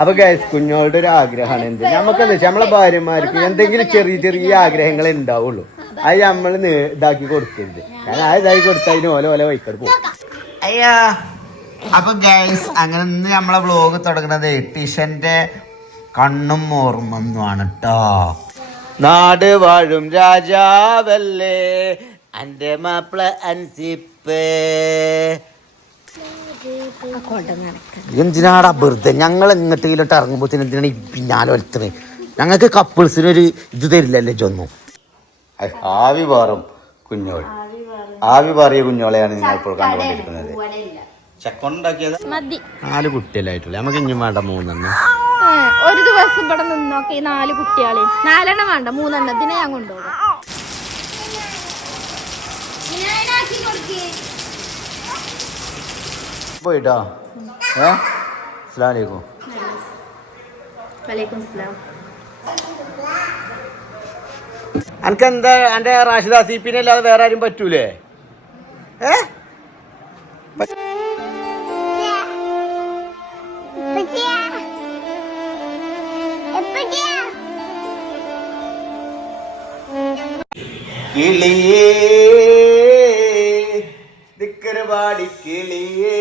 അപ്പൊ ഗൈസ് കുഞ്ഞോളുടെ ഒരു ആഗ്രഹമാണ് എന്ത് നമുക്കെന്താ വെച്ചാൽ നമ്മളെ ഭാര്യമാർക്ക് എന്തെങ്കിലും ചെറിയ ചെറിയ ആഗ്രഹങ്ങൾ ഉണ്ടാവുള്ളൂ. അത് നമ്മൾ ഇതാക്കി കൊടുക്കരുത്. കാരണം അത് ഇതാക്കി കൊടുത്താൽ അതിന് ഓല വൈക്കട് പോകും. അയ്യാ അപ്പൊ ഗൈസ് അങ്ങനെ ഇന്ന് നമ്മളെ വ്ലോഗ് തുടങ്ങുന്നത് ടിഷന്റെ കണ്ണും ഓർമ്മന്നുമാണ് കേട്ടോ. നാട് വാഴും രാജാവല്ലേ അന്റെ മാപ്പിള അൻസിപ്പ്. എന്തിനാടാ വെറുതെ ഞങ്ങൾ എങ്ങോട്ടെങ്കിലോട്ട് ഇറങ്ങുമ്പോഴത്തേന് എന്തിനാണ് പിന്നാലെ വലുത്തത്? ഞങ്ങൾക്ക് കപ്പിൾസിനൊരു ഇത് തരില്ലല്ലേ ചൊന്നും. ആവി പാറും കുഞ്ഞോൾ, ആവി പാറിയ കുഞ്ഞോളെയാണ് നിങ്ങൾ ഇപ്പോൾ കണ്ടുകൊണ്ടിരിക്കുന്നത്. ചക്കൊണ്ടാക്കിയത് 4 കുട്ടികളായിട്ടുള്ള നമുക്ക് ഇഞ്ഞും വേണ്ട 3 ഒരു ദിവസം ഇവിടെ നിന്നോക്കെ 4 കുട്ടികളെ 4 എണ്ണം വേണ്ട 3 എണ്ണത്തിനെ ഞാൻ കൊണ്ടുപോകും. പോയിട്ടോ. അസ്സലാമു അലൈക്കും. അനക്കെന്താ എന്റെ റാഷിദ സീപ്പിനെ അല്ലാതെ വേറെ ആരും പറ്റൂലേ? കിളിയേ ദിക്കറുപാടി കിളിയേ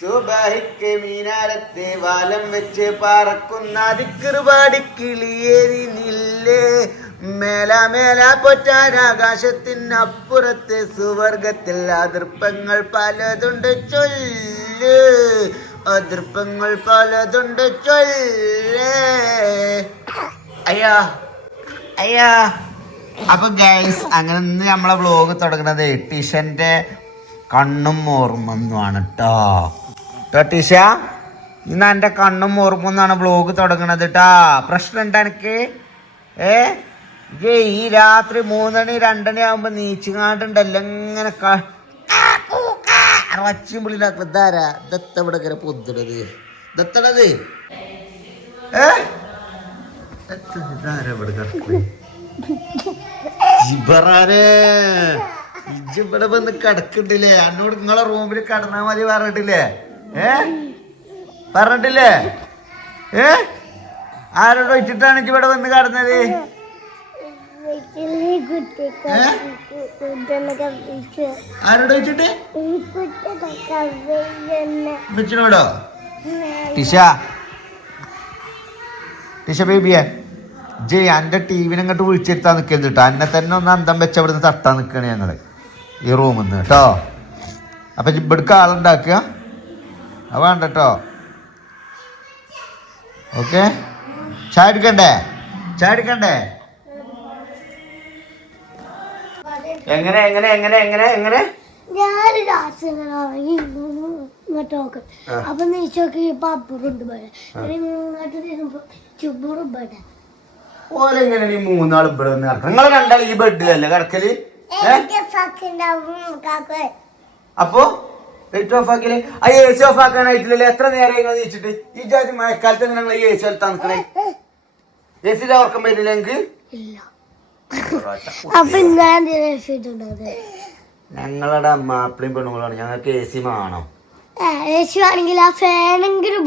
സുബഹിക്ക് മീനാരത്തെ വാലം വെച്ച് പറക്കുന്ന ദിക്കറുപാടി കിളിയേരി നില്ലേ മേല മേല പൊറ്റാൻ ആകാശത്തിനപ്പുറത്ത് സുവർഗത്തിൽ അതിർപ്പങ്ങൾ പലതുണ്ട് ചൊല്ല്, അതിർപ്പങ്ങൾ പലതുണ്ട് ചൊല്ല്. അയ്യാ അയ്യാ അപ്പൊ ഗൈസ് അങ്ങനെ ഇന്ന് നമ്മളെ വ്ലോഗ് തുടങ്ങുന്നത് ടിഷന്റെ കണ്ണും ഓർമ്മന്നുമാണ് കേട്ടോ. ടിഷ ഇന്ന് എന്റെ കണ്ണും ഓർമ്മന്നാണ് വ്ലോഗ് തുടങ്ങണത് കേട്ടാ. പ്രശ്നം ഉണ്ട് എനിക്ക്. ഈ രാത്രി 3 മണി 2 മണി ആകുമ്പോ നീച്ചുകാണ്ടുണ്ടല്ലോ ഇങ്ങനെ വച്ചുമ്പിളിലാക്കുതാരാ ദത്തവിടെ ഇങ്ങനെ പൊതിടത് ദത്തടത് ഇവിടെ വന്ന് കിടക്കണ്ടില്ലേ? എന്നോട് നിങ്ങളെ റൂമിൽ കിടന്നാ മതി പറഞ്ഞിട്ടില്ലേ? പറഞ്ഞിട്ടില്ലേ? ആരോട് വെച്ചിട്ടാണ് ഇവിടെ വന്ന് കിടന്നത്? ആരോട് വെച്ചിട്ട്? വെച്ചിനോടോ? ടിഷ ടിഷ ബേബിയെ ജയ് എന്റെ ടിവിനെ അങ്ങോട്ട് വിളിച്ചെടുത്താൻ നിൽക്കരുത് കേട്ടോ. എന്നെ തന്നെ ഒന്ന് അന്തം വെച്ച് അവിടെ നിന്ന് തട്ടാൻ നിൽക്കണേ ഞങ്ങള് ഈ റൂമിൽ നിന്ന് കേട്ടോ. അപ്പൊ ഇവിടേക്ക് ആളുണ്ടാക്കുക അത് വേണ്ട കേട്ടോ. ഓക്കെ ചായ എടുക്കണ്ടേ? ചായ എടുക്കണ്ടേ? എങ്ങനെ എങ്ങനെ എങ്ങനെ എങ്ങനെ എങ്ങനെ അപ്പൊ നെയ്ച്ചോക്ക് പപ്പറുണ്ട് ഓലെങ്ങനെ ഈ 3 ആൾ ഇവിടെ നിന്ന് കിടക്കണം? നിങ്ങൾ 2 ആൾ ഈ ബെഡിലല്ലേ കിടക്കല്? അപ്പൊ ലൈറ്റ് ഓഫ് ആക്കിയല്ലേ? ആ എ സി ഓഫ് ആക്കാനായിട്ടില്ലല്ലേ? എത്ര നേരം നീച്ചിട്ട് ഈ ജാതി മഴക്കാലത്ത് നിങ്ങൾ ഈ എ സി എടുത്താൽ നിൽക്കണേ? എ സിയിൽ ഓർക്കം വരില്ല എനിക്ക്? ഞങ്ങളുടെ മാപ്പിളയും പെണ്ണുങ്ങളാണ്, ഞങ്ങൾക്ക് എ സി വേണം. എ സി ആണെങ്കിൽ ആ ഫാനെങ്കിലും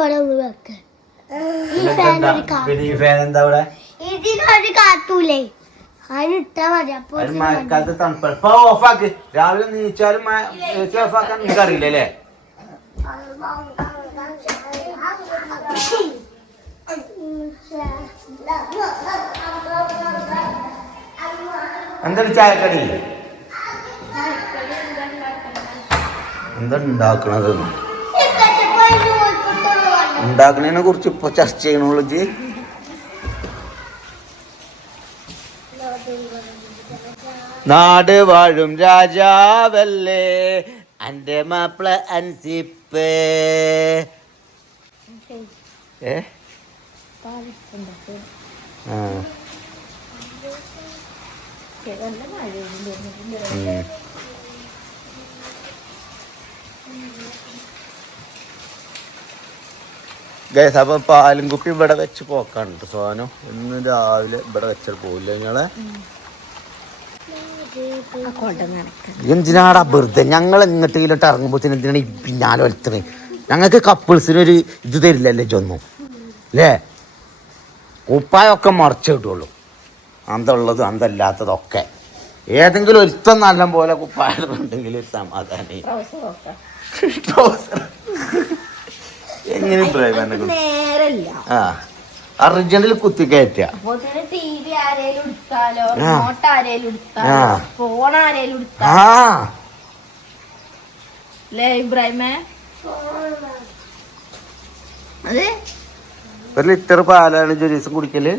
ഈ ഫാൻ എന്താ ഇവിടെ? ഇതിനൊരു കാത്തൂലേ മഴക്കാലത്ത് തണുപ്പ്. ഇപ്പൊ ഓഫാക്ക്. രാവിലെ നീച്ചാലും എ സി ഓഫാക്കാൻ നിങ്ങൾക്ക് അറിയില്ലല്ലേ? എന്താണ് ചായക്കടി? എന്താ ഉണ്ടാക്കണത്? ഉണ്ടാക്കണതിനെ കുറിച്ച് ഇപ്പൊ ചർച്ച ചെയ്യണുള്ളൂ. നാട് വാഴും രാജാവല്ലേ അന്റെ മാപ്പിള അൻസിപ്പ്. ഗൈസ് അപ്പൊ പാലും കുപ്പി ഇവിടെ വെച്ച് പോക്കാണ് സോനു. ഇന്ന് രാവിലെ ഇവിടെ വെച്ചാൽ പോവില്ല നിങ്ങളെ? എന്തിനാടാ വെറുതെ ഞങ്ങൾ എങ്ങോട്ടെങ്കിലോട്ട് ഇറങ്ങുമ്പോഴത്തേന് എന്തിനാണ് പിന്നാലെ വലുത്തത്? ഞങ്ങൾക്ക് കപ്പിൾസിനൊരു ഇത് തരില്ലല്ലേ ചൊന്നു അല്ലേ? കുപ്പായൊക്കെ മറച്ചു കിട്ടുള്ളൂ, അന്തമുള്ളതും അന്തല്ലാത്തതൊക്കെ. ഏതെങ്കിലും ഒരുത്തം നല്ല പോലെ കുപ്പായുണ്ടെങ്കിൽ ഒരു സമാധാനം. എങ്ങനെ നേരല്ല ആ അർജന്റിൽ കുത്തി കയറ്റുക. ഒരു ലിറ്റർ പാലാണ് ജൊരീസം കുടിക്കല്.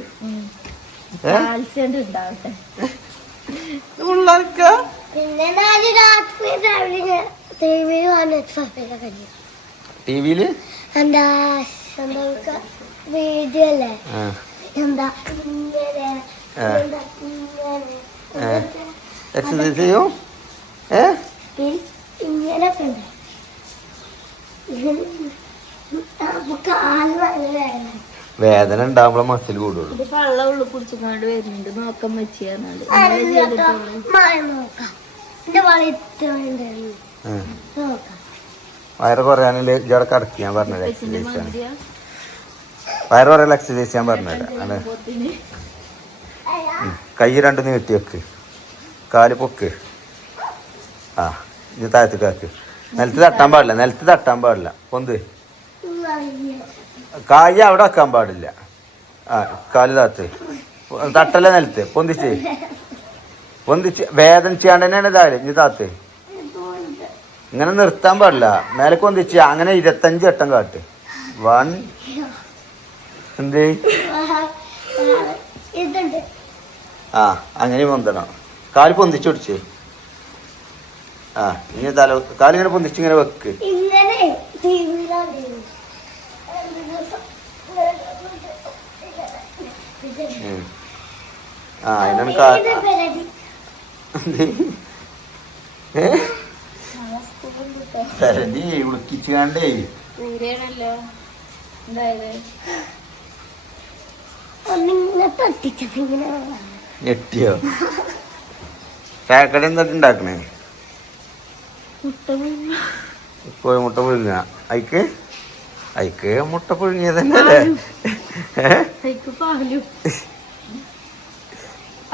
ടിവിയില് വീഡിയോ അല്ലേ എന്താ എക്സസൈസ് ചെയ്യോ? ഇങ്ങനൊക്കെ ഉണ്ട്. വേദന ഉണ്ടാവുമ്പോ മസിൽ കൂടുള്ളൂ. വെള്ളം ഉള്ളു കുടിച്ചുകൊണ്ട് വരുന്നുണ്ട്, നോക്കാൻ വെച്ചാൽ വയറ് കുറയാനല്ലേ ഇജോടെ കടക്കി ഞാൻ പറഞ്ഞത്. എക്സസൈസ് ആണ്. വയറ് കുറയുള്ള എക്സസൈസ് ഞാൻ പറഞ്ഞത്. അതെ, കൈ രണ്ട് നീട്ടി വെക്ക്, കാല് പൊക്ക്. ആ ഇത് താഴത്തേക്ക് ആക്ക്. നിലത്ത് തട്ടാൻ പാടില്ല, നിലത്ത് തട്ടാൻ പാടില്ല. പൊന്ത് കായ് അവിടെ വെക്കാൻ പാടില്ല. ആ കാല് താത്ത് തട്ടല്ലേ നിലത്ത്. പൊന്തിച്ച് വേദനിച്ചാണ്ട് തന്നെയാണ് താഴെ. ഇനി താത്ത് ഇങ്ങനെ നിർത്താൻ പാടില്ല. മേലെ പൊന്തിച്ച് അങ്ങനെ 25 വട്ടം കാട്ട്. 1 എന്ത് ആ അങ്ങനെ പൊന്തണം. കാല് പൊന്തിച്ച് പിടിച്ച്. ആ ഇനി കാലിങ്ങനെ പൊന്തിച്ച് ഇങ്ങനെ വെക്ക്. ആ അതിനാണ് കരടി ഉളുക്കിച്ചാണ്ടേ ഞെട്ടിയോ? ചായക്കട എന്താ ഉണ്ടാക്കണേ? കോഴിമുട്ട പുഴുങ്ങ. അയക്ക് മുട്ട പുഴുങ്ങിയത് തന്നെ അല്ലേ?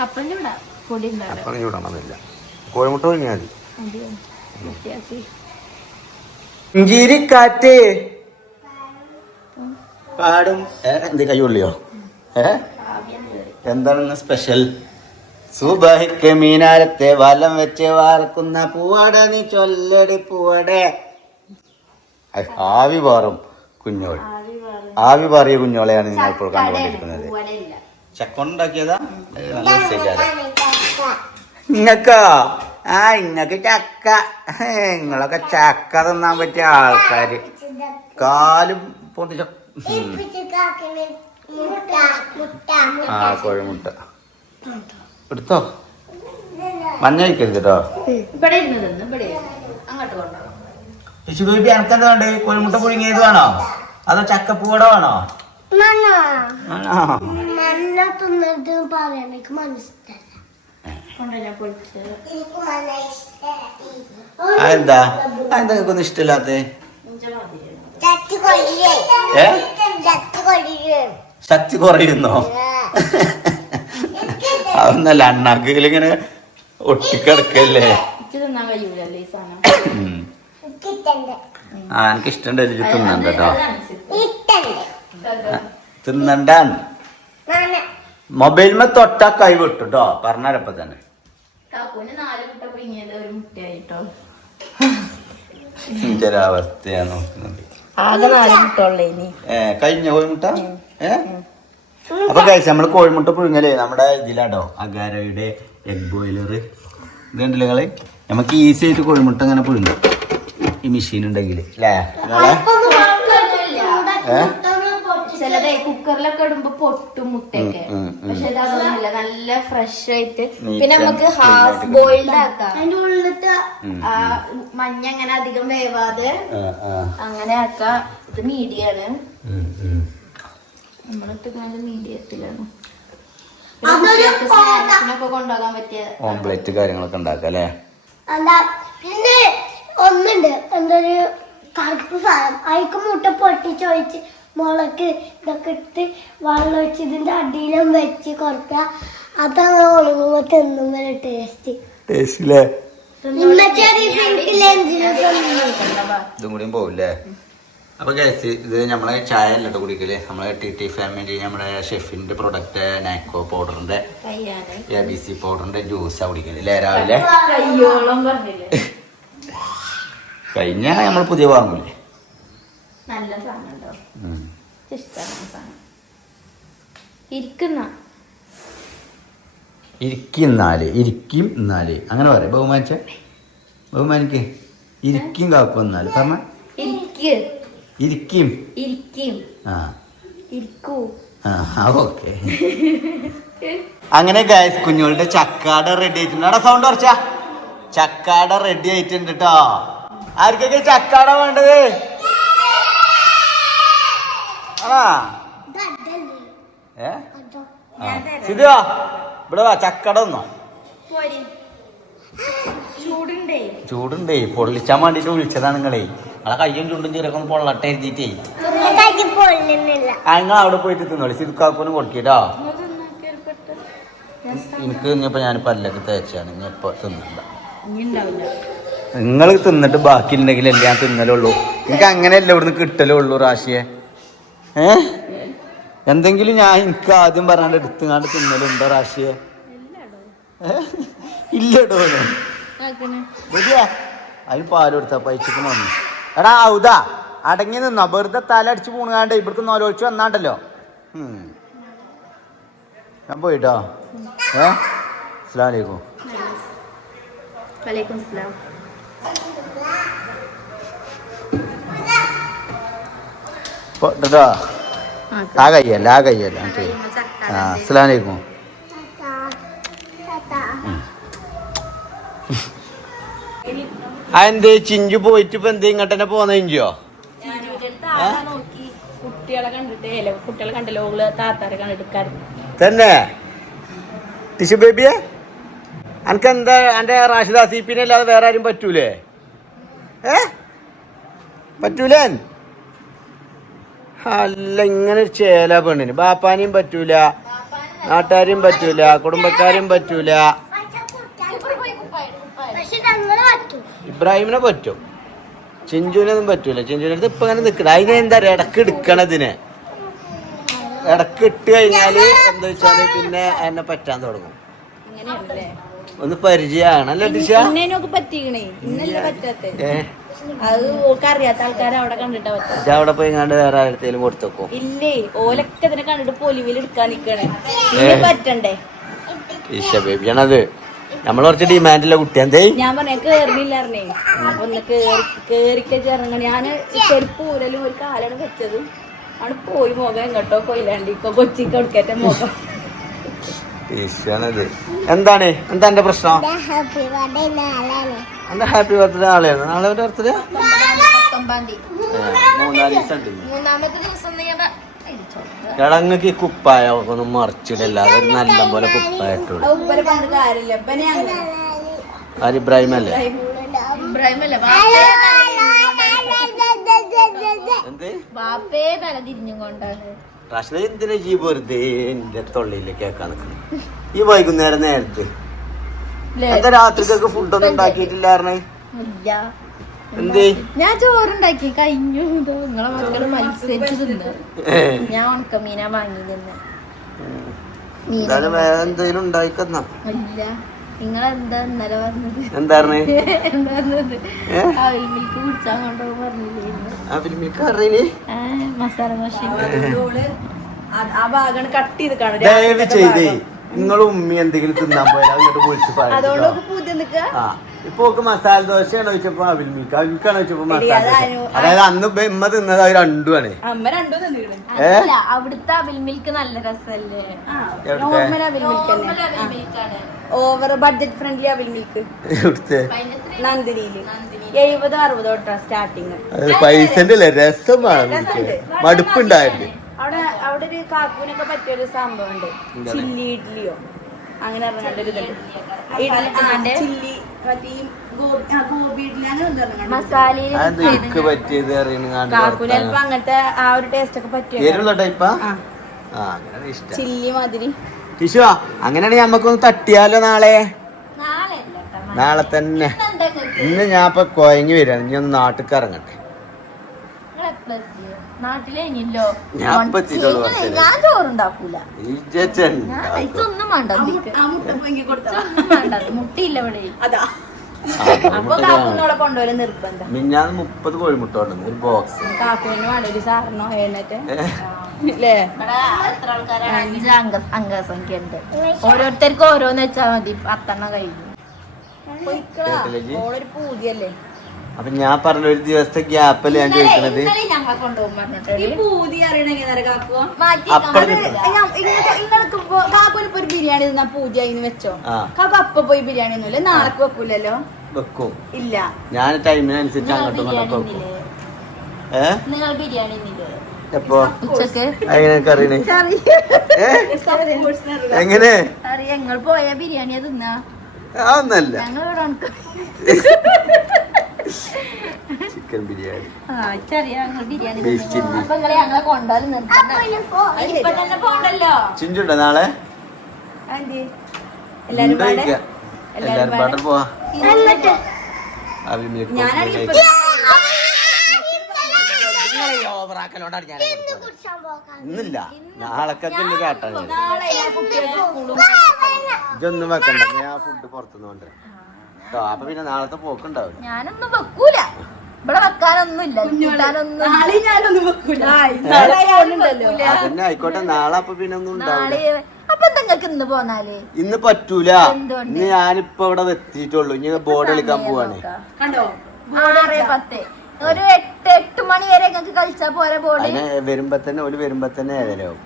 അപ്പം ചൂടണമെന്നില്ല, കോഴിമുട്ട പുഴുങ്ങിയാ മതി. ഇഞ്ചിരിക്കാറ്റ് പാടും. എന്ത് കൈയുള്ളിയോ? എന്താണ് സ്പെഷ്യൽ? സുബഹിക്ക് മീനാരത്തെ വലം വെച്ച് വാർക്കുന്ന പൂവട നീ ചൊല്ലടി പൂവടെ. ആവി പാറും കുഞ്ഞോൾ, ആവി പാറിയ കുഞ്ഞോളെയാണ് നിങ്ങൾ ഇപ്പോൾ കണ്ടുകൊണ്ടിരിക്കുന്നത്. ചക്ക ഉണ്ടാക്കിയതാ? ഇങ്ങക്കാ? ആ ഇങ്ങക്ക് ചക്ക. നിങ്ങളൊക്കെ ചക്ക തിന്നാൻ പറ്റിയ ആൾക്കാര്. കാലും പൊന്തിച്ച ആ കോഴിമുട്ട എടുത്തോ. മഞ്ഞ കഴിക്കരുത് കേട്ടോ. എനക്കെന്താ വേണ്ടേ? കോഴിമുട്ട പുഴുങ്ങിയത് വേണോ അതോ ചക്കപ്പൂവട വേണോ? അതെന്താ നിങ്ങൾക്കൊന്നും ഇഷ്ടമില്ലാത്ത? ശക്തി കുറയുന്നോ? അതൊന്നല്ല, അണ്ണാക്കിലിങ്ങനെ ഒട്ടിക്കിടക്കല്ലേ. ആ എനിക്ക് ഇഷ്ടണ്ട്. തിന്നണ്ട കേട്ടോ, തിന്നണ്ട. മൊബൈലിമേ തൊട്ടാ കൈ വിട്ടു കേട്ടോ. പറഞ്ഞപ്പോ തന്നെ അവസ്ഥയാ നോക്കുന്നത്. കഴിഞ്ഞ കോഴിമുട്ട. അപ്പൊ കഴിച്ച നമ്മള് കോഴിമുട്ട പുഴുങ്ങലേ നമ്മുടെ ഇതിലാട്ടോ അഗാരയുടെ എഗ് ബോയിലർ. ഇതുണ്ടല്ലോ നിങ്ങള്, നമുക്ക് ഈസി ആയിട്ട് കോഴിമുട്ട അങ്ങനെ പുഴുങ്ങും ഈ മെഷീൻ ഉണ്ടെങ്കിൽ അല്ലേ? ചിലതേ കുക്കറിലൊക്കെ ഇടുമ്പോ പൊട്ടും മുട്ടയൊക്കെ. പക്ഷെ ഇതൊന്നുമില്ല, നല്ല ഫ്രഷ് ആയിട്ട്. പിന്നെ നമുക്ക് ഹാഫ് ബോയിൽഡ് ആക്കാം. അതിന്റെ ഉള്ളിലത്തെ മഞ്ഞ അങ്ങനെ അധികം വേവാതെ അങ്ങനെ ആക്കാം. ഇത് മീഡിയാണ്, നമ്മളിട്ട് മീഡിയത്തിലാണ്. സ്നാക്സിനൊക്കെ കൊണ്ടുപോകാൻ പറ്റിയ ഓംപ്ലേറ്റ് കാര്യങ്ങളൊക്കെ ഉണ്ടാക്കാം അല്ലേ? പിന്നെ ഒന്നുണ്ട്, എന്തൊരു കറുപ്പ് സാധനം അതിക്ക് മുട്ട പൊട്ടിച്ചൊഴിച്ച് മുളക് ഇതൊക്കെ ഇട്ട് വെള്ളം ഒഴിച്ച് ഇതിന്റെ അടിയിലും വെച്ച് കൊടുക്ക. അതാണ് ഉണങ്ങുമ്പോ തിന്നുമ്പോ ടേസ്റ്റ്. ടേസ്റ്റില്ലേ? ഇതും കൂടിയും പോവില്ലേ? അപ്പൊ ഗൈസ് ഇത് നമ്മളെ ചായ അല്ലട്ടോ കുടിക്കല്. നമ്മളെ ടി ഫാമിലി നമ്മുടെ ഷെഫിന്റെ പ്രൊഡക്റ്റ് നാക്കോ പൗഡറിന്റെ ABC പൗഡറിന്റെ ജ്യൂസാ കുടിക്കല് അല്ലേ രാവിലെ? കഴിഞ്ഞ നമ്മൾ പുതിയ വാങ്ങൂലേ? നല്ല സാധനം ഇഷ്ടമാണ് സാധനം. ഇരിക്കും എന്നാല് അങ്ങനെ പറയാം. ബഹുമാനിക്ക് ഇരിക്കും കാക്കും എന്നാല് പറഞ്ഞ ഇരിക്കും. ഓക്കെ. അങ്ങനെ ഗൈസ് കുഞ്ഞുങ്ങളുടെ ചക്കാട റെഡി ആയിട്ടുണ്ട്. അവിടെ സൗണ്ട് കുറച്ചാ. ചക്കാട റെഡി ആയിട്ടുണ്ട് കേട്ടോ. ആർക്കൊക്കെ ചക്കാട വേണ്ടത്? സിധുവാ ഇവിടെ വാ. ചക്കട ഒന്നോ ചൂടുണ്ടേ. പൊള്ളിച്ചാൻ വേണ്ടിട്ട് വിളിച്ചതാണ് നിങ്ങളെ. നിങ്ങളെ കയ്യും ചുണ്ടും ചീരൊക്കെ ഒന്ന് പൊള്ളട്ടെ എഴുതിട്ടേ. നിങ്ങൾ അവിടെ പോയിട്ട് തിന്നോളി. സിദ്ക്കാക്കൂനും കൊടുക്കട്ടോ. എനിക്ക് ഇനിയിപ്പോ ഞാൻ പല്ലൊക്കെ തേച്ചാണ്. ഇനി എപ്പോ തിന്നണ്ട. നിങ്ങൾ തിന്നിട്ട് ബാക്കി ഉണ്ടെങ്കിൽ എല്ലാം തിന്നലുള്ളൂ. എനിക്ക് അങ്ങനെയല്ല ഇവിടുന്ന് കിട്ടലുള്ളൂ റാഷിയെ. എന്തെങ്കിലും ഞാൻ എനിക്ക് ആദ്യം പറയാണ്ട് എടുത്തുകാണ്ട് തിന്നലുണ്ടോ റാഷിയെ? ഇല്ലടോ. അതിന് പാല് കൊടുത്താ പൈച്ചിട്ട് വന്നു. എടാ ഔതാ അടങ്ങി നിന്നോ. വെറുതെ തല അടിച്ച് പൂണുകാണ്ട് ഇവിടേക്ക് നോലോളിച്ച് വന്നാണ്ടല്ലോ. ഞാൻ പോയിട്ടോ. അസ്സലാമു അലൈക്കും. കേട്ടോ ആ കയ്യല്ല. അസ്സലാമു അലൈക്കും. എന്തേ ചിഞ്ചു പോയിട്ട് ഇപ്പൊ എന്തേ ഇങ്ങോട്ട് തന്നെ പോന്ന ഇഞ്ചോ? തന്നെ ടിഷു ബേബിയെ അനക്ക് എന്താ എന്റെ റാഷിദ സീപ്പിനെ അല്ലാതെ വേറെ ആരും പറ്റൂലേ? പറ്റൂലേ? അല്ല ഇങ്ങനെ ചേല പെണ്ണിന് ബാപ്പാനെയും പറ്റൂല, നാട്ടുകാരെയും പറ്റൂല, കുടുംബക്കാരെയും പറ്റൂല. ഇബ്രാഹിമിനെ പറ്റും, ചിഞ്ചുവിനൊന്നും പറ്റൂല. ചിഞ്ചുവിനെ അടുത്ത് ഇപ്പൊ അങ്ങനെ നിൽക്കണം. അതിനെ എന്താ പറയുക, ഇടക്ക് എടുക്കണതിന്. ഇടക്ക് ഇട്ട് കഴിഞ്ഞാല് എന്താ വെച്ചാല് പിന്നെ എന്നെ പറ്റാൻ തുടങ്ങും. ഒന്ന് പരിചയമാണ് അല്ലേ ടിഷ? അവിടെ പോയി കണ്ട് വേറെ ആരത്തേലും കൊടുത്തേക്കോ? ഇല്ലേ, ഓലൊക്കെ ഇതിനെ കണ്ടിട്ട് പൊലിവിൽ എടുക്കാൻ നിക്കണേ. പറ്റണ്ടേ ഈശ ബേബിയാണത്. നമ്മൾ കുറച്ച് ഡിമാൻഡില്ല കുട്ടി. എന്തേ ഞാൻ പറഞ്ഞ കേറിനില്ലായിരുന്നേ. അപ്പൊ ഒന്ന് കേറിക്ക ചേർന്ന ഞാന് ചെരുപ്പ് ഊരലും ഒരു കാലാണ് വെച്ചത്. അവിടെ പോയി മുഖം എങ്ങോട്ടോ കൊയിലാണ്ടിക്കോ കൊച്ചിക്ക് കൊടുക്കട്ടെ മുഖം. ഈശാണത്. എന്താ എന്റെ പ്രശ്നം? എന്റെ ഹാപ്പി ബർത്ത്ഡേ നാളെയാണ്. നാളെ ഒരു ബർത്ത്ഡേ 19 മൂന്നാമത്തെ ദിവസം കിടങ്ങക്ക് ഈ കുപ്പായ ഒന്നും മറിച്ചിടല്ല. അതൊരു നല്ല പോലെ കുപ്പായിട്ടുള്ളൂ. ആര് ഇബ്രാഹിം അല്ലേ? റാഷിദ എന്തിനാ ഈ വെറുതെ എന്റെ തൊള്ളിയില് കേക്കാൻ നിൽക്കുന്നത്? ഈ വൈകുന്നേരം നേരത്ത് എന്താ രാത്രിക്കൊക്കെ ഫുഡൊന്നും ഉണ്ടാക്കിയിട്ടില്ലായിരുന്നേ? എന്തേ? ഞാൻ ചോറുണ്ടാക്കി കഴിഞ്ഞു. നിങ്ങളെ മക്കള് മത്സരിച്ച് തിന്നു. ഞാൻ ഉണക്കമീനാ വാങ്ങി തന്നെ. എന്തെങ്കിലും ഉണ്ടായിക്കന്ന? ഇല്ല, നിങ്ങളെന്താ ഇന്നലെ പറഞ്ഞത്? എന്തായിരുന്നു? അവിൽ മിൽക്ക് കുടിച്ചാൻ കൊണ്ടുപോകാൻ പറഞ്ഞില്ലേ? അവിൽ മിൽക്ക് അറിയില്ലേ? മസാല ദോശ ആ ഭാഗമാണ് കട്ട് ചെയ്ത് കാണും. ദയവ് ചെയ്തേ നിങ്ങളും ഉമ്മി എന്തെങ്കിലും തിന്നാൻ പോയാൽ അങ്ങോട്ട് വിളിച്ച് പറയാം. അതുകൊണ്ടൊക്കെ പൂജ്യം നിൽക്കുക. ഇപ്പൊ മസാല ദോശയാണ് വെച്ചപ്പോ അവിൽ മിൽക്ക്, അവിൽക്കാണ് വെച്ചപ്പോ മസാല ദോശ. അതായത് അന്ന് ഉമ്മ തിന്നത് അത് രണ്ടുമാണ്. അവിടുത്തെ അവിൽ മിൽക്ക് നല്ല രസമല്ലേ? നോർമൽ അവിൽ മിൽക്ക് അല്ലേ? ഓവർ ബഡ്ജറ്റ് ഫ്രണ്ട്ലി അവിൽ മിൽക്ക് നന്ദിനിയില് 70-60 തൊട്ടാ സ്റ്റാർട്ടിങ്. പൈസന്റെ രസമാണ്, മടുപ്പുണ്ടായിരുന്നു. അവിടെ ഒരു കാക്കൂനൊക്കെ പറ്റിയൊരു സംഭവം ഉണ്ട്. ചില്ലി ഇഡ്ലിയോ അങ്ങനെ ഇറങ്ങേണ്ട ഒരു ഇതുണ്ട് ചില്ലി മറ്റേ ഗോബി ഇഡ്ഡലി അങ്ങനെ ഒന്നും മസാലയിൽ കാക്കൂന് ചിലപ്പോ അങ്ങനത്തെ ആ ഒരു ടേസ്റ്റ് ഒക്കെ പറ്റിയ ടൈപ്പാ ചില്ലി മാതിരി. ടിഷു അങ്ങനെയാണെങ്കിൽ നമുക്കൊന്ന് തട്ടിയാലോ നാളെ? നാളെ തന്നെ. ഇന്ന് ഞാൻ ഇപ്പൊ കൊയങ്ങി വരാണ്. ഇനി ഒന്ന് നാട്ടിലേക്ക് ഇറങ്ങട്ടെ. നാട്ടിലെല്ലോ ഞാൻ ചോറുണ്ടാക്കൂല. ഇതൊന്നും വേണ്ട, മുട്ടയില്ല ഇവിടെ. അതാ അപ്പൊ കാക്കൂനോളെ കൊണ്ടുവരും നിർബന്ധം. മിഞ്ഞാന്ന് 30 കോഴിമുട്ട കൊണ്ടുവന്നു ഒരു ബോക്സ്. കാക്കൂന് വേണ്ട ഒരു സാറിനോ എന്നിട്ട് ഇല്ലേ? അംഗസംഖ്യ ഉണ്ട്. ഓരോരുത്തർക്കും ഓരോന്ന് വെച്ചാ മതി. 10 എണ്ണം കഴിഞ്ഞു. ഓളൊരു പൂതിയല്ലേ. അപ്പൊ ഞാൻ പറഞ്ഞ ഒരു ദിവസത്തെ ഗ്യാപ്പല്ലേ ഞാൻ ചോദിക്കണത്. ഈ പൂതി അറിയണെങ്കി കാക്കുവോ കാക്കുനിപ്പോ ഒരു ബിരിയാണി തിന്നാ പൂതിയായി വെച്ചോ. കാക്കു അപ്പൊ പോയി ബിരിയാണി ഒന്നുമില്ല. നാളേക്ക് വെക്കൂലല്ലോ? വെക്കും. ഇല്ല, ഞാൻ ടൈമിനനുസരിച്ച് അങ്ങോട്ടും ഇങ്ങോട്ടും വെക്കും. നിങ്ങൾ ബിരിയാണി എപ്പോ ഉച്ചക്ക് അറിയണേ എങ്ങനെ അറിയാം? നിങ്ങൾ പോയ ബിരിയാണി തിന്നാ ഒന്നല്ല ഞങ്ങളിവിടെ ചിക്കൻ ബിരിയാണി. ബിരിയാണി അപ്പൊ നിങ്ങളെ ഞങ്ങളെ കൊണ്ടുപോയി നിർത്തണ്ട. തന്നെ പോണ്ടല്ലോ. ചിഞ്ചുണ്ടോ നാളെ? എല്ലാരും എല്ലാരും പാടെ പോവാ. ഇന്നില്ല, നാളെക്കൊക്കെ കേട്ടാണ്. ഇതൊന്നും വെക്കണ്ട, ഞാൻ ഫുഡ് പുറത്തുനിന്ന് കൊണ്ടുവരാം കേട്ടോ. അപ്പൊ പിന്നെ നാളത്തെ പോക്കുണ്ടാവില്ല. ഞാനൊന്നും വെക്കൂല ഇവിടെ, വെക്കാനൊന്നുമില്ല. അതന്നെ ആയിക്കോട്ടെ. നാളെ അപ്പൊ പിന്നെ ഒന്നും ഉണ്ടാവില്ല. അപ്പൊ നിങ്ങൾക്ക് ഇന്ന് പോന്നാല് ഇന്ന് പറ്റൂല. ഇന്ന് ഞാനിപ്പോ ഇവിടെ എത്തിയിട്ടുള്ളൂ. ഇനി ബോർഡ് കളിക്കാൻ പോവാണ്. കണ്ടോ? 6:10 ഒരു 8 മണി വരെ നിങ്ങൾക്ക് കളിച്ചാ പോരെ. ബോർഡ് അതിന് വരുമ്പോ തന്നെ ഏതരാവും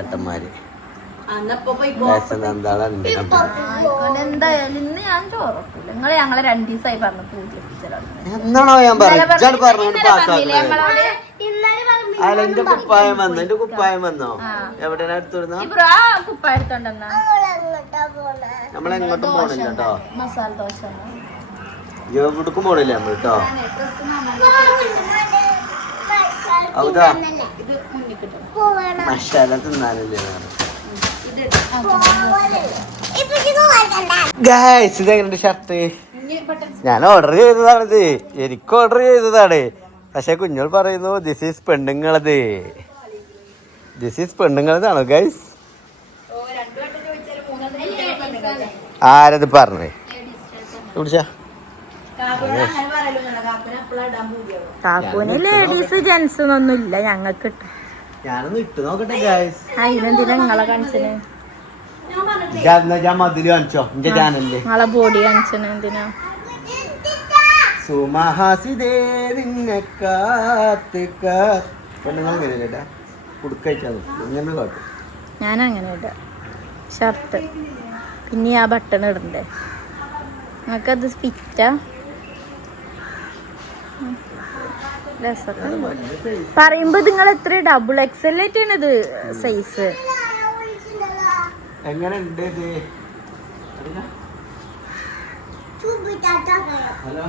ഏട്ടന്മാര്. എന്തായാലും ഇന്ന് ഞാൻ ചോറക്കൂല. നിങ്ങളെ ഞങ്ങളെ 2 ദിവസമായി പറഞ്ഞ എന്നാണോ ഞാൻ അല്ല എന്റെ കുപ്പായം വന്നു. എന്റെ കുപ്പായം വന്നോ? എവിടെ അടുത്തിടുന്ന കുപ്പായ എടുത്തോണ്ടെന്നാ നമ്മളെങ്ങോട്ടും പോണില്ല കേട്ടോ. മസാല ദോശ എവിടേക്കും പോണില്ല നമ്മൾ കേട്ടോ. ഔതാ മസാല തിന്നാനല്ലേ ഗൈസ്. ഇതെങ്ങനെ ഷർട്ട്? ഞാൻ ഓർഡർ ചെയ്തതാണിത്. എനിക്ക് ഓർഡർ ചെയ്തതാണ്. പക്ഷെ കുഞ്ഞോൾ പറയുന്നു ദിസ് ഈസ് പെണ്ണുങ്ങളത്. ദിസ് ഈസ് പെണ്ണുങ്ങളതാണോ ഗൈസ്? ആരത് പറഞ്ഞേ? കുടിച്ചാ കാക്കൂന് ലേഡീസ് ജെന്റ്സ് ഒന്നും ഇല്ല. ഞങ്ങൾക്ക് ഞാനൊന്ന് ഇട്ട് നോക്കട്ടെ ഗൈസ്. അതിനെന്തിനാ നിങ്ങളെ കാണിച്ചത്? ഞാൻ മതില് കാണിച്ചോ എന്റെ ചാനലില്? നിങ്ങളെ ബോഡി കാണിച്ചത് എന്തിനാ? സുമഹാസിതേ നിന്നെ കാത്തിക്ക പെണ്ണുങ്ങൾ ഇങ്ങനെ കേട്ടാ കുടുക്കഴിച്ചാ ഇങ്ങനെ കാട്ടും. ഞാൻ അങ്ങനെ ഇട ഷർട്ട്. പിന്നെ ആ ബട്ടൺ ഇടണ്ടേ? നിങ്ങൾക്കത് ഫിറ്റാ? പറയുമ്പോ നിങ്ങൾ എത്ര ഡബിൾ എക്സൽ ആയിട്ടാണ് ഇത് സൈസ്. എങ്ങനെ ഉണ്ട് ഇത്? ഹലോ,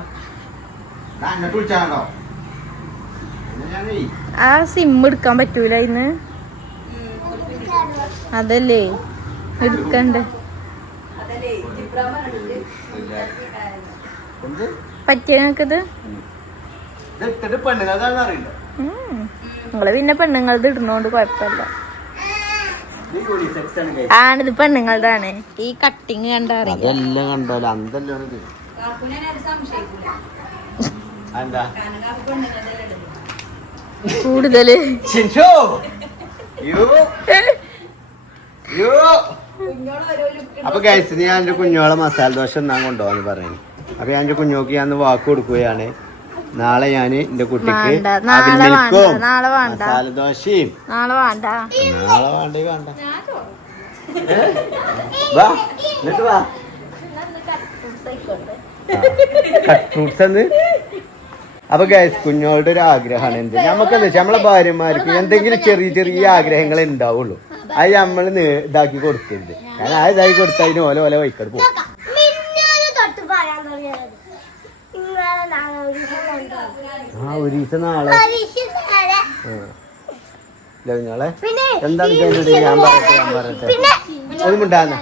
ആ സിം എടുക്കാൻ പറ്റൂല ഇന്ന്. അതല്ലേ എടുക്കണ്ടേ? പറ്റിയ നിങ്ങൾക്കിത്? നിങ്ങള് പിന്നെ പെണ്ണുങ്ങളുടെ ഇടുന്നോണ്ട് കൊഴപ്പല്ല. ആണിത് പെണ്ണുങ്ങളുടെയാണ്. ഈ കട്ടിങ് കണ്ടറിയാം. കൂടുതല് അപ്പൊ ഗൈസ് ഞാൻ എന്റെ കുഞ്ഞോളെ മസാല ദോശ ഞാൻ കൊണ്ടുപോകാന്ന് പറയുന്നു. അപ്പൊ ഞാൻ എന്റെ കുഞ്ഞോക്ക് ഞാൻ വാക്ക് കൊടുക്കുകയാണ്. നാളെ ഞാൻ എന്റെ കുട്ടിക്ക് മസാല ദോശയും നാളെ വേണ്ട വേണ്ട വാ എന്നിട്ട് വാ കട്ട് ഫ്രൂട്ട്സ് എന്ന്. അപ്പൊ ഗൈസ് കുഞ്ഞോളുടെ ഒരു ആഗ്രഹമാണ് എന്ത്, നമുക്കെന്താ വെച്ചാൽ നമ്മളെ ഭാര്യമാർക്ക് എന്തെങ്കിലും ചെറിയ ചെറിയ ആഗ്രഹങ്ങൾ ഉണ്ടാവുള്ളൂ. അത് നമ്മള് ഇതാക്കി കൊടുക്കരുത്. കാരണം അത് ഇതാക്കി കൊടുത്താൽ അതിന് ഓല ഓല വൈക്കട് പോകും. തൊട്ട് പറയാൻ തുടങ്ങിയത് ആ ഒരു ദിവസം നാളെ നിങ്ങളെ എന്താണ് ഞാൻ പറയട്ടെ ഒരു മിണ്ടാന്ന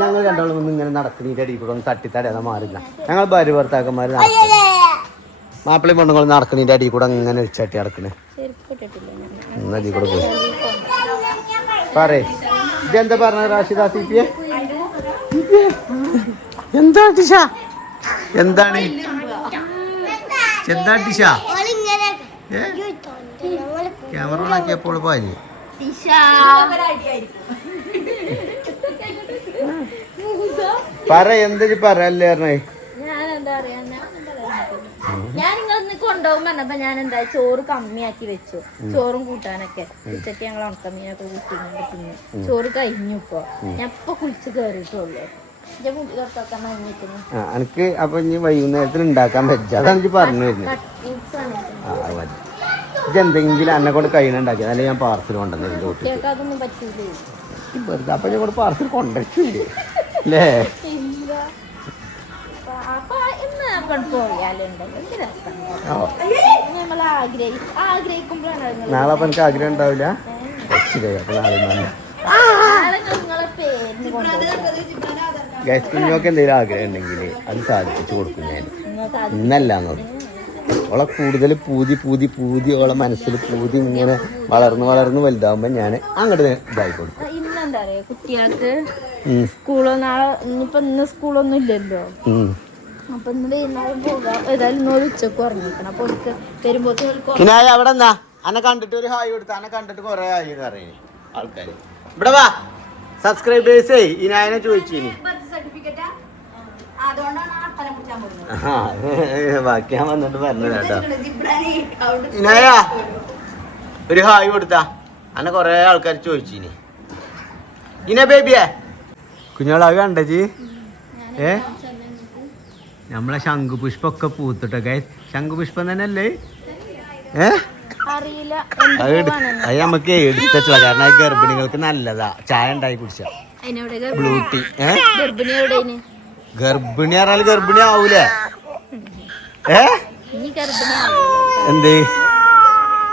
ഞങ്ങൾ രണ്ടോളം ഒന്നും ഇങ്ങനെ നടക്കുന്നതിന്റെ അടിയിൽ കൂടെ ഒന്ന് തട്ടിത്തടയാതെ മാറില്ല. ഞങ്ങൾ ഭാര്യ ഭർത്താക്കന്മാര് മാപ്പിളയും പെണ്ണുങ്ങളും നടക്കുന്നതിന്റെ അടിയിൽ കൂടെ അങ്ങനെ ചട്ടി നടക്കണേ അടിയിൽ കൂടെ പോയി പറയേ. ഇതെന്താ പറഞ്ഞ റാഷിദ സിപിയെ? എന്താണ് ടിഷ? എന്താണ് എന്താണ് ടിഷ? ക്യാമറ ഓണാക്കിയപ്പോൾ പാഞ്ഞു. പറ എന്താ പറയല്ലേ പറഞ്ഞേ? ഞാനെന്താ പറയാ, ഞാൻ നിങ്ങളൊന്ന് കൊണ്ടുപോകും പറഞ്ഞപ്പോ ഞാൻ എന്താ ചോറ് കമ്മിയാക്കി വെച്ചു. ചോറും കൂട്ടാനൊക്കെ ഉച്ചക്ക് ഞങ്ങൾ ഉണക്കമീനൊക്കെ കൂട്ടിങ്ങോട്ട് തിന്നു. ചോറ് കഴിഞ്ഞു. ഇപ്പൊ ഞാൻ ഇപ്പൊ കുളിച്ച് കേറിയിട്ടുള്ളൂ. എനിക്ക് അപ്പൊ ഇനി വൈകുന്നേരത്തിന് ഉണ്ടാക്കാൻ പറ്റും. അതാണ് എനിക്ക് പറഞ്ഞു വരുന്നത്. ഇതെന്തെങ്കിലും എന്നെ കൊണ്ട് കഴിയുന്നുണ്ടാക്കി അതല്ലേ ഞാൻ പാർസൽ കൊണ്ടുവന്നത്. അതൊന്നും പറ്റൂലേ വെറുതെ അപ്പൊ ഞാൻ പാർസൽ കൊണ്ടുവച്ചില്ലേ അല്ലേ? നാളെ അപ്പൊ എനിക്ക് ആഗ്രഹം ഉണ്ടാവില്ല. അപ്പൊ നാളെ കുഞ്ഞൊക്കെ എന്തെങ്കിലും ആഗ്രഹം ഉണ്ടെങ്കിൽ അത് സാധിപ്പിച്ചു കൊടുക്കും ഞാൻ. ഇന്നല്ലാന്ന് പറഞ്ഞു ഓളെ കൂടുതൽ പൂതി പൂതി പൂതി ഓളെ മനസ്സിൽ പൂതി ഇങ്ങനെ വളർന്ന് വലുതാവുമ്പോ ഞാൻ അങ്ങോട്ട് ഇതായി കൊടുക്കും. ഇന്നെന്താ പറയാ, കുട്ടികൾക്ക് സ്കൂളോ നാളെ ഇനിയിപ്പോ ഇന്ന് സ്കൂളൊന്നും ഇല്ലല്ലോ. അപ്പൊ ഇന്ന് വൈകുന്നേരം പോകാം. ഏതായാലും ഇന്നോട് ഉച്ചക്ക് ഉറങ്ങിക്കണം. അപ്പൊ വരുമ്പോ അവിടെ എന്നാ അന്നെ കണ്ടിട്ട് ഒരു ഹായ് കൊടുത്ത അന്നെ കണ്ടിട്ട് കൊറേ ഹായ് പറയുന്നു ആൾക്കാര്. ഇവിടെ വാ സബ്സ്ക്രൈബേഴ്സേ ഇനായനെ ചോദിച്ചിനി. ബാക്കി ഞാൻ വന്നിട്ട് പറഞ്ഞതാട്ടോ. ഇനായ ഒരു ഹായ് കൊടുത്താ അന്നെ കൊറേ ആൾക്കാർ ചോദിച്ചിനി. ഇന ബേബിയെ കുഞ്ഞോളാവ് കണ്ടജി നമ്മളെ ശംഖുപുഷ്പൊക്കെ പൂത്തിട്ടൊക്കെ. ശംഖുപുഷ്പം തന്നെ അല്ലേ? അത് നമുക്ക് എടുത്തിട്ടുള്ള കാരണം അത് ഗർഭിണികൾക്ക് നല്ലതാ. ചായ ഉണ്ടായി കുടിച്ച ബ്ലൂ ടീ. ഗർഭിണി പറഞ്ഞാൽ ഗർഭിണി ആവൂലേ? എന്ത്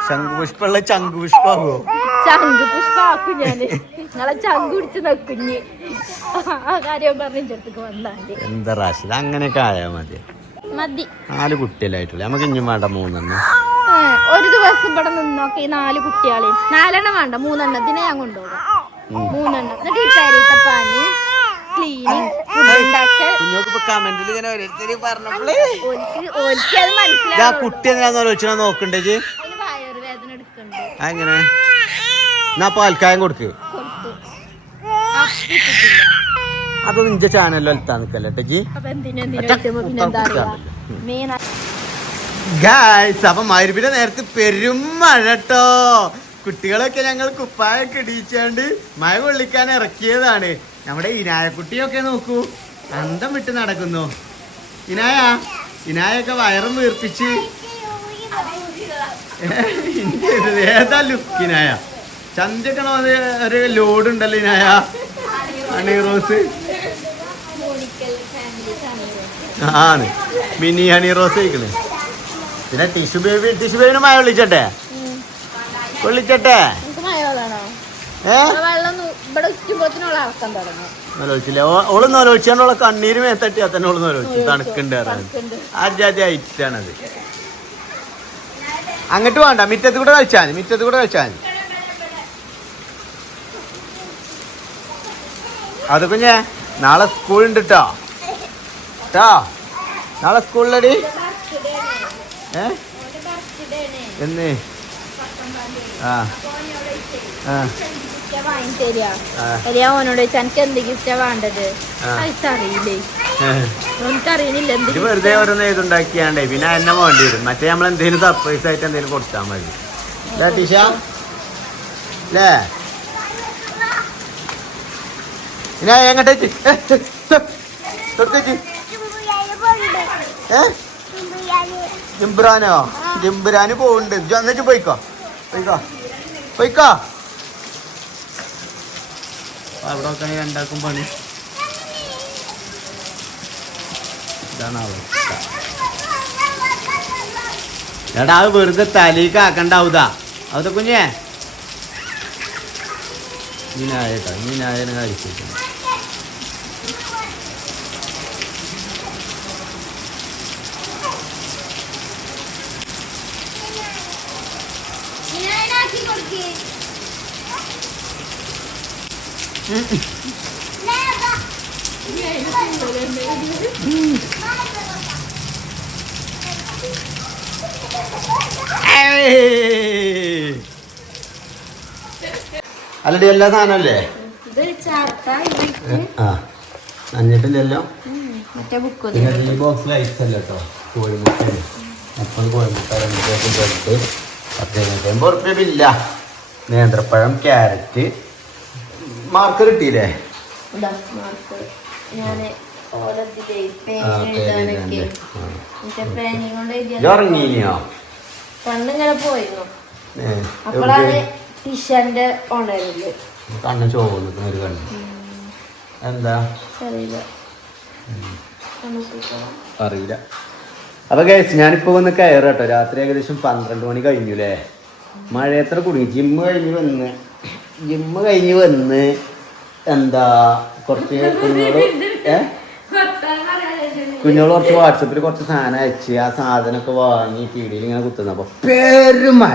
ശംഖുപുഷ്പുള്ള ചങ്കുപുഷ്പാവോ? ചങ്കുപുഷ്പാക്കും ഞാന്. നിങ്ങളെ ചങ്കു പിടിച്ച് നക്കുഞ്ഞ് ആ കാര്യം പറഞ്ഞിട്ട് വന്നാല് എന്താ റാഷിദ അങ്ങനെയൊക്കെ ആയാ മതി. 4 കുട്ടികളായിട്ടുള്ള നമുക്ക് ഇഞ്ഞും വേണ്ട 3 ഒരു ദിവസം ഇവിടെ നിന്നോക്കെ ഈ 4 കുട്ടികളെ 4 വേണ്ട 3 ഞാൻ കൊണ്ടുപോകാം. 3 എന്നിട്ട് ഈ പേരത്തെ പണി ക്ലീനിങ് കുട്ടി എന്താന്ന് ആലോചിച്ചാ നോക്കണ്ടേ? വയറുവേദന എടുക്കണ്ട്. അങ്ങനെ എന്നാ പാൽക്കായം കൊടുക്ക്. അതൊന്നും ഇഞ്ച ചാനലിൽ വലുത്താ നിക്കല്ലേ ജി. അപ്പൊ മരുവിന്റെ നേരത്തെ പെരും മഴ ട്ടോ. കുട്ടികളൊക്കെ ഞങ്ങൾ കുപ്പായൊക്കെ ഇടിച്ചാണ്ട് മഴ കൊള്ളിക്കാൻ ഇറക്കിയതാണ്. നമ്മുടെ ഇനായക്കുട്ടിയൊക്കെ നോക്കൂ അന്തം വിട്ട് നടക്കുന്നു. ഇനായൊക്കെ വയറും വീർപ്പിച്ച് ഏതാ ലുക്കിനായ ചന്തിക്കണോ? അത് ഒരു ലോഡ് ഉണ്ടല്ലോ ഇനായ. ഹണി റോസ് ആണ് മിനി ഹണി റോസ് കഴിക്കണേ. പിന്നെ ടിഷ്യൂ ബേബിന് മഴ കൊള്ളിച്ചട്ടെ ഓള് നോലോളിച്ചാണ്ട് കണ്ണീര് മേത്തട്ടിയാ തന്നെ ഓള് നോലോളിച്ചു. തണുക്കുണ്ട് ആദ്യ ഐറ്റാണത്. അങ്ങോട്ട് വേണ്ട മുറ്റത്ത് കൂടെ കളിച്ചാൽ അത് കുഞ്ഞേ നാളെ സ്കൂളുണ്ട് ട്ടോ. നാളെ സ്കൂളിലടി എന്ന് ഓനോട് എനിക്ക് എന്ത് ഗിഫ്റ്റാ വേണ്ടത് അറിയില്ലേ? എനിക്കറിയണില്ല. വെറുതെ ഓരോന്ന് ഇതുണ്ടാക്കിയാണ്ടേ പിന്നെ എന്നെ വേണ്ടി വരും. മറ്റേ നമ്മൾ എന്തെങ്കിലും സർപ്രൈസ് ആയിട്ട് എന്തെങ്കിലും കൊടുത്താൽ മതി. ടീഷ അല്ലേ? പിന്നെ എങ്ങോട്ടേക്ക് ജിംബ്രാനോ? ജിംബ്രാന് പോവുന്നുണ്ട്. എന്നിട്ട് പോയിക്കോ. പോയിക്കോ അവിടെ നോക്കാൻ രണ്ടാക്കും പണി. ഇതാണ് അവസ്ഥ. എടാ അത് വെറുതെ തലേക്ക് ആക്കണ്ടാവൂതാ അവത കുഞ്ഞേ. മീനായേട്ടാ മീനായനെ കഴിച്ചിരിക്കുന്നു. അല്ലടി എല്ലാ സാധനല്ലേ ആ അഞ്ഞിട്ടില്ലല്ലോ. ഈ ബോക്സിൽ ഐസ് അല്ല കേട്ടോ കോഴിമുട്ട. എപ്പോഴും കോഴിമുട്ട 2 ബില്ല. നേന്ത്രപ്പഴം ക്യാരറ്റ് മാർക്ക് കിട്ടിയില്ലേ? ഉറങ്ങിയോ? കണ്ണിങ്ങനെ പോയിരുന്നു. അപ്പോഴാണ് ടിഷന്റെ ഓണറില്ലേ കണ്ണ് ചോന്നു ഒരു കണ്ണ്. എന്താ അറിയില്ല. അപ്പൊ ഗൈസ് ഞാനിപ്പോ വന്ന് കയറി കേട്ടോ. രാത്രി ഏകദേശം 12 മണി കഴിഞ്ഞുല്ലേ. മഴ എത്ര കുടുങ്ങി. ജിമ്മ് കഴിഞ്ഞ് വന്ന് എന്താ കുറച്ച് കുഞ്ഞോള് കുറച്ച് വാട്സപ്പിൽ കുറച്ച് സാധനം അയച്ച് ആ സാധനമൊക്കെ വാങ്ങി പീടിയിൽ ഇങ്ങനെ കുത്തുന്നപ്പോ പെരുമഴ.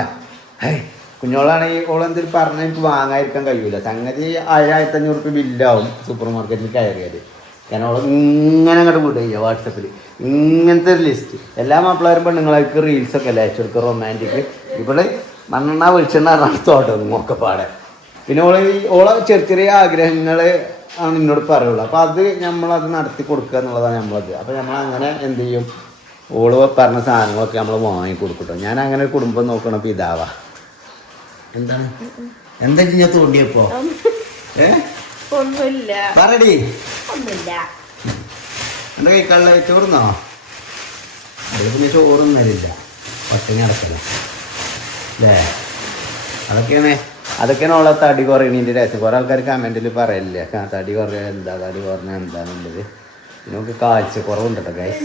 കുഞ്ഞോളാണെങ്കിൽ ഓളെന്തെങ്കിലും പറഞ്ഞാൽ എനിക്ക് വാങ്ങാതിരിക്കാൻ കഴിയൂല. സംഗതി 1500 ബില്ലാവും സൂപ്പർ മാർക്കറ്റിൽ കയറിയത്. കാരണം ഓളെ ഇങ്ങനെ അങ്ങോട്ട് വിടുക വാട്സപ്പിൽ ഇങ്ങനത്തെ ഒരു ലിസ്റ്റ്. എല്ലാ മാപ്പിളാരും പെണ്ണുങ്ങൾക്ക് റീൽസൊക്കെ അല്ലേ അയച്ചെടുക്കുക റൊമാൻറ്റിക്. ഇവിടെ മണ്ണെണ്ണ വെളിച്ചെണ്ണ തോട്ടം ഒക്കെ പാടെ. പിന്നെ ഓളെ ചെറിയ ചെറിയ ആഗ്രഹങ്ങൾ ആണ് എന്നോട് പറയുള്ളൂ. അപ്പോൾ അത് നമ്മളത് നടത്തി കൊടുക്കുക എന്നുള്ളതാണ് നമ്മളത്. അപ്പോൾ നമ്മളങ്ങനെ എന്ത് ചെയ്യും, ഓള് പറഞ്ഞ സാധനങ്ങളൊക്കെ നമ്മൾ വാങ്ങിക്കൊടുക്കട്ടോ. ഞാൻ അങ്ങനെ ഒരു കുടുംബം നോക്കണം പിതാവാ. എന്താണ് എന്താ ഞാൻ തോണ്ടിയപ്പോ ഒന്നുമില്ല പറടി. ഒന്നുമില്ല. എൻ്റെ കൈക്കാളിൽ ചോറുന്നോ? അത് പിന്നെ ചോറും തരില്ല, പട്ടിണി അടക്കല അല്ലേ. അതൊക്കെയാണ് ഓളെ തടി കുറയണീൻ്റെ രസം. കുറേ ആൾക്കാർ കമൻറ്റിൽ പറയില്ല തടി കുറയ എന്താ തടി കുറഞ്ഞ എന്താണെന്നുള്ളത്. പിന്നെ നമുക്ക് കാഴ്ച കുറവുണ്ട് കേട്ടോ ഗൈസ്.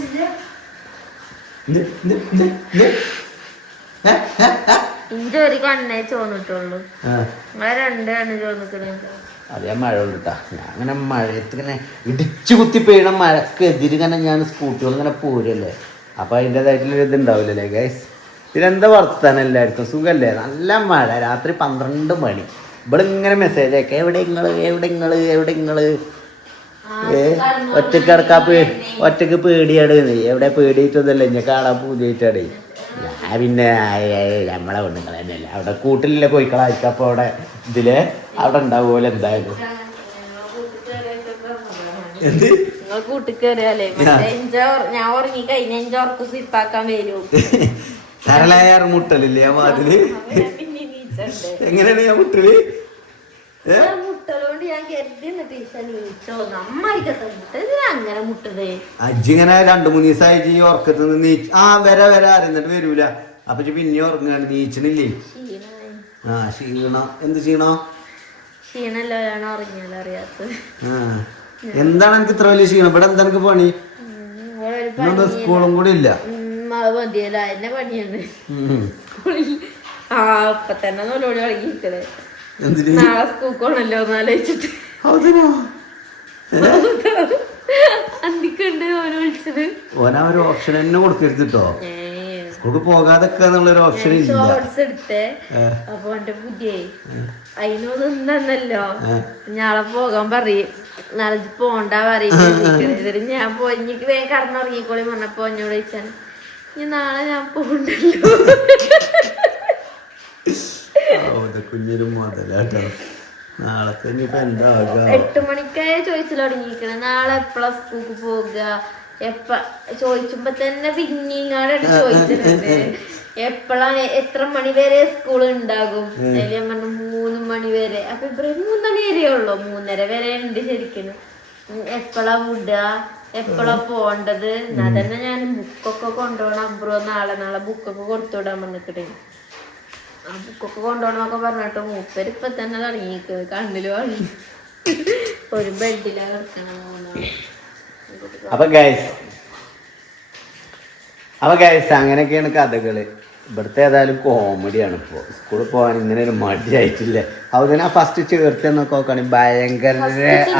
ഇന്റെ ഒരു കണ്ണേ ചോന്നിട്ടുള്ളൂ, നിങ്ങളെ 2 കണ്ണ് ചോന്നിക്കണേ. അതേ മഴ ഉണ്ട് കേട്ടാ. ഞാൻ അങ്ങനെ മഴയത്ത് ഇങ്ങനെ ഇടിച്ചു കുത്തി പെയ്യണ മഴക്ക് എതിരിങ്ങനെ ഞാൻ സ്കൂട്ടികൾ ഇങ്ങനെ പോരല്ലേ. അപ്പോൾ അതിൻ്റെതായിട്ടുള്ളൊരു ഇതുണ്ടാവില്ലല്ലേ ഗൈസ്. ഇതിനെന്താ വർത്താനം എല്ലാവർക്കും സുഖമല്ലേ? നല്ല മഴ. രാത്രി 12 മണി. ഇവിടെ ഇങ്ങനെ മെസ്സേജ് അയക്കാം, എവിടെ നിങ്ങള് ഒറ്റക്ക് കിടക്കാ ഒറ്റക്ക് പേടിയാണ്. എവിടെ പേടിയിട്ടതല്ലേ ഞാൻ കാണാൻ പൂതിയായിട്ടാണ്. ഞാൻ പിന്നെ നമ്മളെ പെണ്ണുങ്ങൾ തന്നെയല്ലേ അവിടെ കൂട്ടിലില്ല കോഴിക്കളായിരിക്കും. അപ്പോൾ അവിടെ ഇതില് അവിടെ ഉണ്ടാവുമല്ലോ എന്തായാലും. എന്ത് കൂട്ടിക്കേറിയാലേ ഞാൻ ഉറങ്ങി കഴിഞ്ഞ ഉറപ്പ് സിപ്പാക്കാൻ വരും. സരളായ മുട്ടലില്ലേ ആ വാതില്? എങ്ങനെയാണ് ഞാൻ മുട്ടല്? മുട്ടലോണ്ട് ഞാൻ കരുതി അങ്ങനെ മുട്ടതേ. അജ്ജിങ്ങനെ 2-3 ദിവസമായിട്ട് ഈ ഉറക്കത്ത് നിന്ന് വര അറിയുന്നിട്ട് വരൂല. അപ്പൊ പിന്നെ ഉറങ്ങാണ്, നീച്ചണില്ലേ? ക്ഷീണം. എന്ത് ക്ഷീണോ? ക്ഷീണല്ലോ ഉറങ്ങിയാലോ അറിയാത്തത്. എന്താണ് എനിക്ക് ഇത്ര വലിയ ക്ഷീണം? ഇവിടെ എന്താ എനിക്ക് പണി? സ്കൂളും കൂടി ഇല്ല. മതിയല്ലോ എന്നെ പണിയാണ് സ്കൂളിൽ. ഇപ്പൊ തന്നെ നോലോടി തുടങ്ങിയിരിക്കണേ. നാളെ സ്കൂക്കോണല്ലോ എന്നാലോചിച്ചിട്ട് അന്തിക്കുണ്ട് ഓരോ വിളിച്ചത്. ഓനാ ഒരു ഓപ്ഷൻ തന്നെ കൊടുക്കരുത് സ്കൂൾക്ക് പോകാതൊക്കെ എന്നുള്ളൊരു ഓപ്ഷൻ ഇല്ല. ഷോർട്സ് എടുത്തേ. അപ്പൊ എന്റെ പുതിയ അതിനൊന്നല്ലോ നാളെ പോകാൻ പറയും. നാളെ പോണ്ട പറയും. ഞാൻ പോയിക്ക് വേഗം കടന്നുറങ്ങിക്കോളി പറഞ്ഞപ്പോ എന്നോട് ചോദിച്ചാൽ നാളെ ഞാൻ പോകണ്ടല്ലോ. കുഞ്ഞിനും മുതലാട്ടോ. നാളെ 8 മണിക്കായ ചോദിച്ചു തുടങ്ങിയിരിക്കണേ. നാളെ എപ്പഴാ സ്കൂൾക്ക് പോകുക ചോദിച്ചുമ്പോ തന്നെ പിന്നീങ്ങാട് ചോദിച്ചിട്ടുണ്ട്. എപ്പോഴാണ് എത്ര മണി വരെ സ്കൂൾ ഉണ്ടാകും? ഞാൻ പറഞ്ഞു 3 മണി വരെ. അപ്പൊ ഇവിടെ 3 മണി വരെ ഉള്ളു, 3:30 വരെ ഉണ്ട് ശരിക്കും. എപ്പോഴാ വിടുക, എപ്പോഴാ പോണ്ടത്? എന്നാ തന്നെ ഞാൻ ബുക്കൊക്കെ കൊണ്ടുപോകണം. അബ്രോ നാളെ ബുക്കൊക്കെ കൊടുത്തുവിടാൻ പറഞ്ഞിട്ട്. ബുക്കൊക്കെ കൊണ്ടുപോകണമെന്നൊക്കെ പറഞ്ഞിട്ട് മൂപ്പര് ഇപ്പൊ തന്നെ തുടങ്ങിയിരിക്കുന്നത് കണ്ണില് വഴി ഒരു ബെഡിലാ കിടക്കണം. അപ്പൊ ഗൈസ് അങ്ങനെയൊക്കെയാണ് കഥകള്. ഇവിടുത്തെ ഏതായാലും കോമഡിയാണ്. ഇപ്പോൾ സ്കൂളിൽ പോകാൻ ഇങ്ങനെ ഒരു മടിയായിട്ടില്ല. അതിനെ ഫസ്റ്റ് ചേർത്തെന്നൊക്കെ നോക്കുകയാണെങ്കിൽ ഭയങ്കര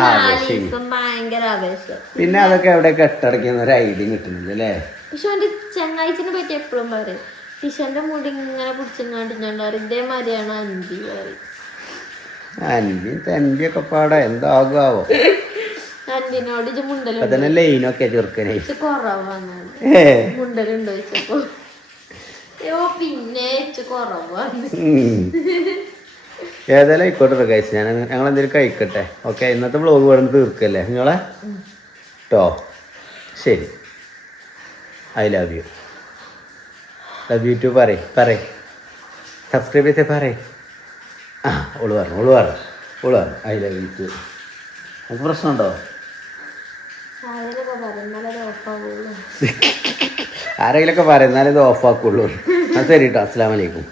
ആവേശം. ഭയങ്കര ആവേശം. പിന്നെ അതൊക്കെ എവിടെ കെട്ടടക്കുന്ന ഒരു ഐഡിയ കിട്ടുന്നില്ല അല്ലേ? പക്ഷെ എന്റെ ചങ്ങാഴ്ചനെ പറ്റി എപ്പോഴും പറയും ടിഷന്റെ മുടി ഇങ്ങനെ പിടിച്ചെങ്ങാണ്ടിട്ടുണ്ടാറ് ഇതേമാതിരിയാണ് അഞ്ചി പറയും. അഞ്ചിയും തെഞ്ചിയൊക്കെ പാടാ എന്താകുവോ. അഞ്ചിനോട് ഇത് മുണ്ടലുണ്ട് അപ്പൊ തന്നെ ലൈനൊക്കെ ചെറുക്കനെ കുറവാണ്. മുണ്ടലുണ്ടോ ചോദിച്ചപ്പോ പിന്നെ കുറവാണ്. ഏതായാലും ആയിക്കോട്ടെ കഴിച്ചു. ഞങ്ങൾ എന്തെങ്കിലും കഴിക്കട്ടെ. ഓക്കെ, ഇന്നത്തെ വ്ളോഗ് ഇവിടെ തീർക്കല്ലേ നിങ്ങളെ കേട്ടോ? ശരി, I love you. Love you too പറയ് സബ്സ്ക്രൈബ് ചെയ്തേ പറയ്. ആ ഓള് പറഞ്ഞു ഐ ലവ് യു ടു. നമുക്ക് പ്രശ്നമുണ്ടോ? ആരെങ്കിലൊക്കെ പറയുന്നാലേ ഇത് ഓഫാക്കുള്ളൂ. ശരി കേട്ടോ, അസ്സലാമു അലൈക്കും.